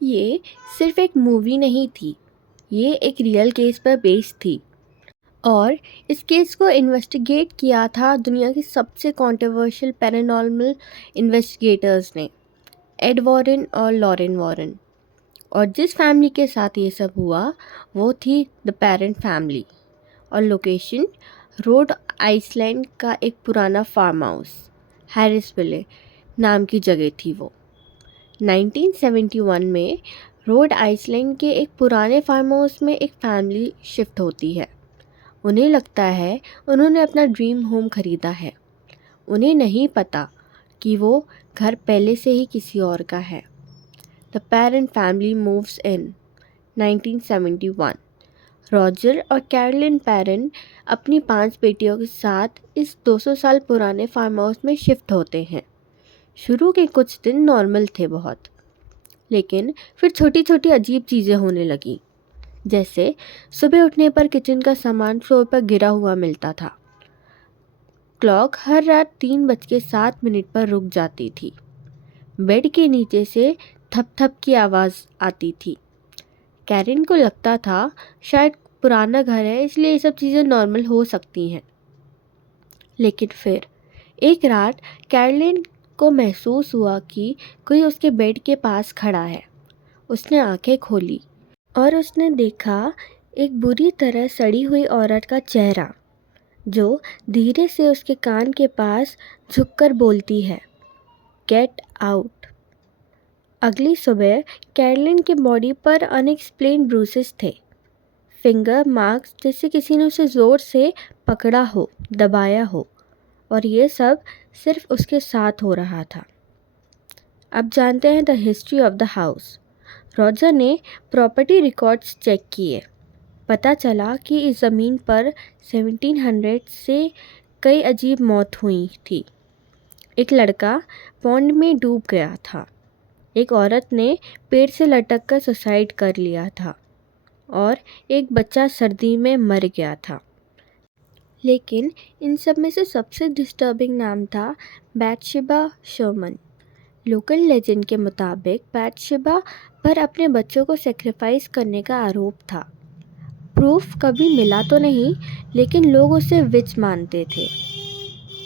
ये सिर्फ एक मूवी नहीं थी, ये एक रियल केस पर बेस्ड थी। और इस केस को इन्वेस्टिगेट किया था दुनिया के सबसे कंट्रोवर्शियल पैरानॉर्मल इन्वेस्टिगेटर्स ने, एड वॉरेन और लॉरेन वॉरेन। और जिस फैमिली के साथ ये सब हुआ वो थी द पेरेंट फैमिली। और लोकेशन रोड आइसलैंड का एक पुराना फार्म हाउस, हैरिसविले नाम की जगह थी वो। 1971 में रोड आइसलैंड के एक पुराने फार्म हाउस में एक फैमिली शिफ्ट होती है। उन्हें लगता है उन्होंने अपना ड्रीम होम खरीदा है। उन्हें नहीं पता कि वो घर पहले से ही किसी और का है। The parent family moves in 1971। Roger और कैरोलिन पेरेंट अपनी 5 बेटियों के साथ इस 200 साल पुराने फार्म हाउस में शिफ्ट होते हैं। शुरू के कुछ दिन नॉर्मल थे बहुत, लेकिन फिर छोटी छोटी अजीब चीज़ें होने लगी। जैसे सुबह उठने पर किचन का सामान फ्लोर पर गिरा हुआ मिलता था। क्लॉक हर रात 3:07 पर रुक जाती थी। बेड के नीचे से थप थप की आवाज़ आती थी। कैरिन को लगता था शायद पुराना घर है इसलिए ये सब चीज़ें नॉर्मल हो सकती हैं। लेकिन फिर एक रात कैरोलिन को महसूस हुआ कि कोई उसके बेड के पास खड़ा है। उसने आंखें खोली और उसने देखा एक बुरी तरह सड़ी हुई औरत का चेहरा, जो धीरे से उसके कान के पास झुककर बोलती है, गेट आउट। अगली सुबह कैरोलिन के बॉडी पर अनएक्सप्लेन्ड ब्रूसेस थे, फिंगर मार्क्स जैसे किसी ने उसे ज़ोर से पकड़ा हो, दबाया हो। और ये सब सिर्फ उसके साथ हो रहा था। अब जानते हैं the history of the house. Roger ने प्रॉपर्टी रिकॉर्ड्स चेक किए। पता चला कि इस ज़मीन पर 1700 से कई अजीब मौत हुई थी। एक लड़का पॉन्ड में डूब गया था, एक औरत ने पेड़ से लटक कर सुसाइड कर लिया था और एक बच्चा सर्दी में मर गया था। लेकिन इन सब में से सबसे डिस्टर्बिंग नाम था बैथशेबा शर्मन। लोकल लेजेंड के मुताबिक बैथशेबा पर अपने बच्चों को सेक्रीफाइस करने का आरोप था। प्रूफ कभी मिला तो नहीं, लेकिन लोग उसे विच मानते थे।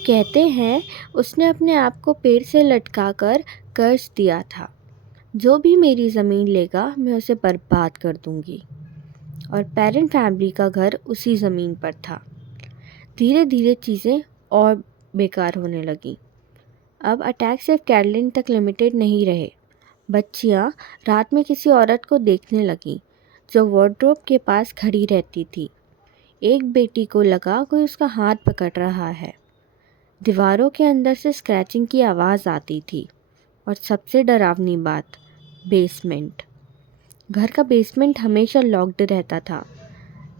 कहते हैं उसने अपने आप को पेड़ से लटकाकर कर्ज दिया था, जो भी मेरी ज़मीन लेगा मैं उसे बर्बाद कर दूंगी। और पेरेंट फैमिली का घर उसी ज़मीन पर था। धीरे धीरे चीज़ें और बेकार होने लगी। अब अटैक सिर्फ कैरोलिन तक लिमिटेड नहीं रहे। बच्चियां रात में किसी औरत को देखने लगीं, जो वार्डरोब के पास खड़ी रहती थी। एक बेटी को लगा कोई उसका हाथ पकड़ रहा है। दीवारों के अंदर से स्क्रैचिंग की आवाज़ आती थी। और सबसे डरावनी बात, बेसमेंट। घर का बेसमेंट हमेशा लॉक्ड रहता था।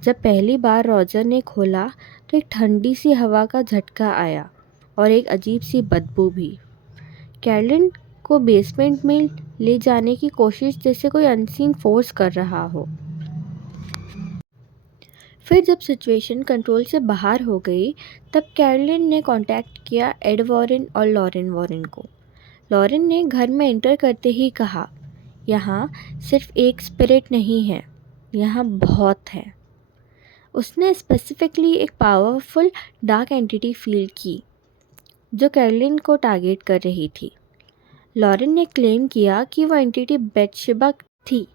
जब पहली बार रॉजर ने खोला तो एक ठंडी सी हवा का झटका आया और एक अजीब सी बदबू भी। कैरोलिन को बेसमेंट में ले जाने की कोशिश जैसे कोई अनसीन फोर्स कर रहा हो। फिर जब सिचुएशन कंट्रोल से बाहर हो गई, तब कैरोलिन ने कांटेक्ट किया एड वॉरेन और लॉरेन वॉरेन को। लॉरेन ने घर में एंटर करते ही कहा, यहाँ सिर्फ एक स्पिरिट नहीं है, यहाँ बहुत है। उसने स्पेसिफिकली एक पावरफुल डार्क एंटिटी फील की जो कैरोलिन को टारगेट कर रही थी। लॉरेन ने क्लेम किया कि वो एंटिटी बैथशेबा थी।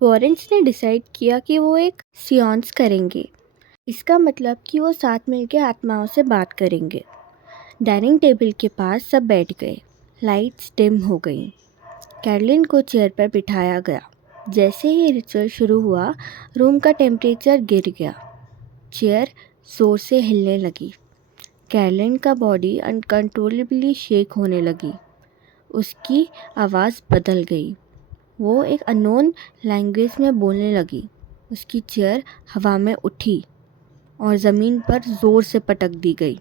वॉरेन्स ने डिसाइड किया कि वो एक सियांस करेंगे। इसका मतलब कि वो साथ मिलकर आत्माओं से बात करेंगे। डाइनिंग टेबल के पास सब बैठ गए। लाइट्स डिम हो गई। कैरोलिन को चेयर पर बिठाया गया। जैसे ही रिचुअल शुरू हुआ, रूम का टेम्परेचर गिर गया। चेयर ज़ोर से हिलने लगी। कैरोलिन का बॉडी अनकंट्रोलेबली शेक होने लगी। उसकी आवाज़ बदल गई। वो एक अननोन लैंग्वेज में बोलने लगी। उसकी चेयर हवा में उठी और ज़मीन पर ज़ोर से पटक दी गई।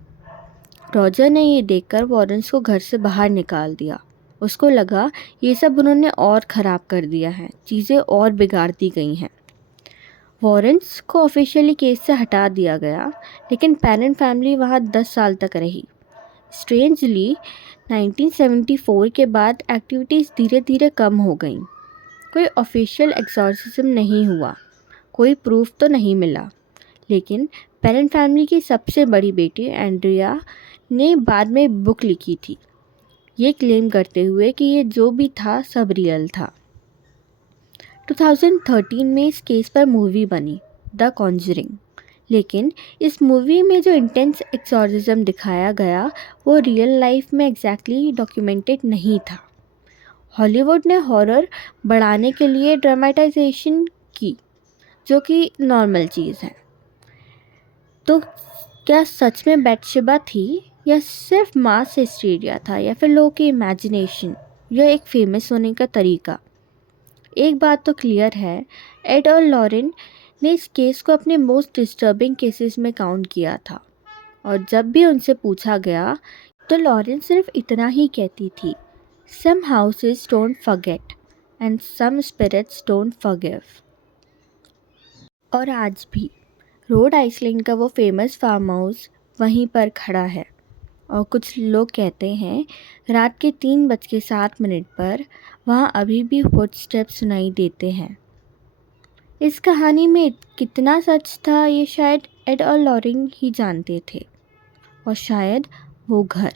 रॉजर ने ये देखकर वॉरेन्स को घर से बाहर निकाल दिया। उसको लगा ये सब उन्होंने और ख़राब कर दिया है, चीज़ें और बिगाड़ दी गई हैं। वॉरेन्स को ऑफिशियली केस से हटा दिया गया, लेकिन पेरेंट फैमिली वहाँ 10 साल तक रही। स्ट्रेंजली 1974 के बाद एक्टिविटीज़ धीरे धीरे कम हो गईं। कोई ऑफिशियल एक्सॉर्सिज्म नहीं हुआ, कोई प्रूफ तो नहीं मिला, लेकिन पेरेंट फैमिली की सबसे बड़ी बेटी एंड्रिया ने बाद में बुक लिखी थी, ये क्लेम करते हुए कि ये जो भी था सब रियल था। 2013 में इस केस पर मूवी बनी, द कॉन्जरिंग, लेकिन इस मूवी में जो इंटेंस एक्सॉर्सिज्म दिखाया गया वो रियल लाइफ में एग्जैक्टली डॉक्यूमेंटेड नहीं था। हॉलीवुड ने हॉरर बढ़ाने के लिए ड्रामेटाइजेशन की, जो कि नॉर्मल चीज़ है। तो क्या सच में बैथशेबा थी, या सिर्फ मास हिस्टीरिया था, या फिर लोगों की इमेजिनेशन, या एक फेमस होने का तरीका? एक बात तो क्लियर है, एड और लॉरेन ने इस केस को अपने मोस्ट डिस्टर्बिंग केसेस में काउंट किया था, और जब भी उनसे पूछा गया तो लॉरेन सिर्फ इतना ही कहती थी, some houses don't forget and some spirits don't forgive. और आज भी रोड आइसलैंड का वो फेमस फार्म हाउस वहीं पर खड़ा है, और कुछ लोग कहते हैं रात के 3:07 पर वहाँ अभी भी फुटस्टेप्स सुनाई देते हैं। इस कहानी में कितना सच था ये शायद एड और लॉरेन ही जानते थे, और शायद वो घर।